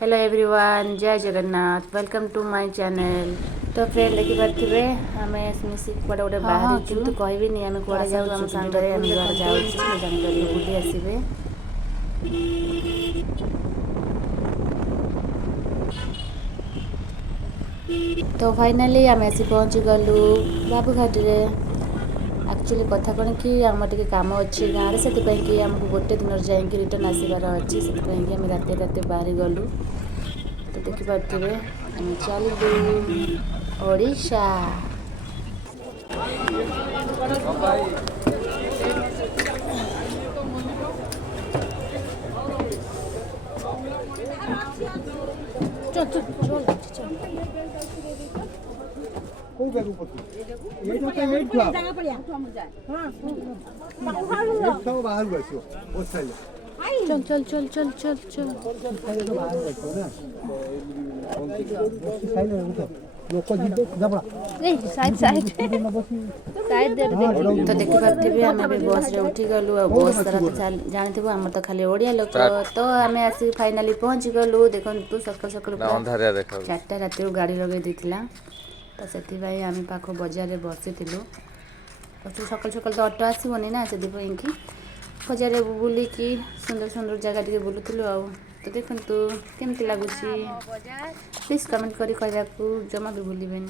Hello everyone, जय Jagannath. Welcome to my channel. तो friend देखिपे आम मिसिक कुआडे गोटे बाहर किंतु कहबिनी आम कुआडे जाऊँ आम सांगे आम जुआडे जाऊँ बुली आसबे। तो फाइनाली आम आसी पहुँची गलु बाबूघाटी रे। एक्चुअली कथा कौन कि आम टे कम अच्छी गाँव में से आमको गोटे दिन जाकि रिटर्न आसबार अच्छी से आम रात रात बाहरी गलु। तो देखिपे आम चलू ओडिशा। चल चल चल चल कोई बैग ऊपर ये जो तो वेट था जगह पर हम जाए हां सब बाहर बैठो उस साइड चल चल चल चल चल चल साइड तो बाहर बैठो ना साइड में उठो लोग जिद्दे जबड़ा ए साइड साइड साइड दे तो देखि पारथिबे आमे बे बस रे उठी गलु आ बस तरह तो जानथिबो हमर तो खाली ओडिया लोक। तो आमे आसी फाइनली पहुंच गलु। देखन तू सकल सकल अंधारिया देखा 4टा राति गाड़ी लगे देथिला। तो से आम पाख बजार में बसी सकाल सकाल तो ऑटो आसबनी ना से कि बजार बुलिकी सुंदर सुंदर जगह टे बुलूलु। आ तो देखु केमती लगुच प्लीज कमेंट करी कहला जमा भी भूलें।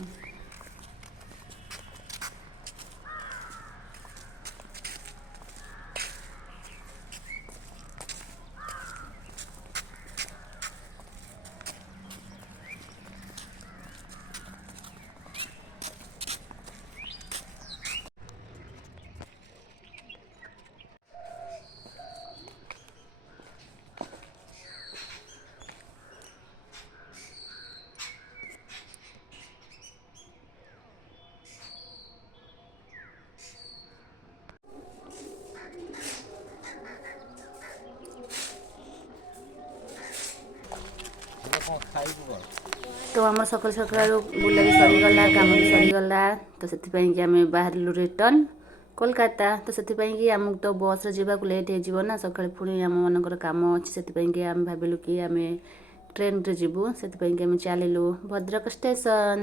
तो आम सकाल सकाल बुला भी सरीगला कम भी सरीगला। तो से आम बाहर रिटर्न कोलकाता। तो से आमको तो बस जावाक लेट हो ना सका पुणी आम मनकर कम अच्छे से आम भाविलु कि आम ट्रेन रे जीवु से आम चलू भद्रक स्टेशन।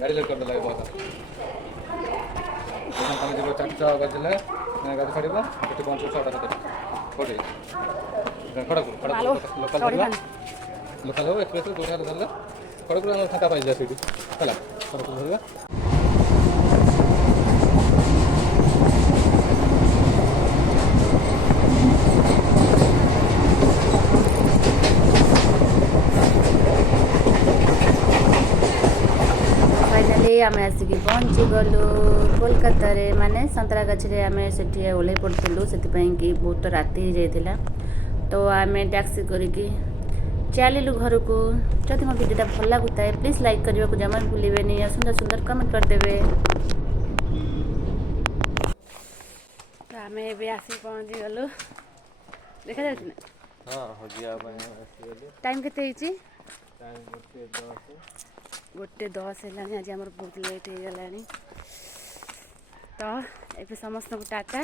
गाड़ी लेट कर लगे बहुत तुम जो 4टा बजले गाड़ी छाड़ पहुँच 6टा 7टा कोटे खड़गपुर लोकाल हो एक्सप्रेस जो धरला खड़गपुर फाँका पाई से खड़गपुर धरवा। आम आसिक पहुँची गलु कोलकाता रे माने संतरागाछी रे आम से ओल्लै पड़ू से बहुत राति जाइला। तो आम टैक्सी करके चलू घर को। जदि मो वीडियोटा भल लगुए प्लीज लाइक करने को जमा भूलें। सुंदर सुंदर कमेंट करदे। आम आसिक पहुँची गलु देखा जाए ना हाँ हजिया टाइम के टाइम 1:10 है आज आम बहुत लेट हो गला तो ए समस्त टाटा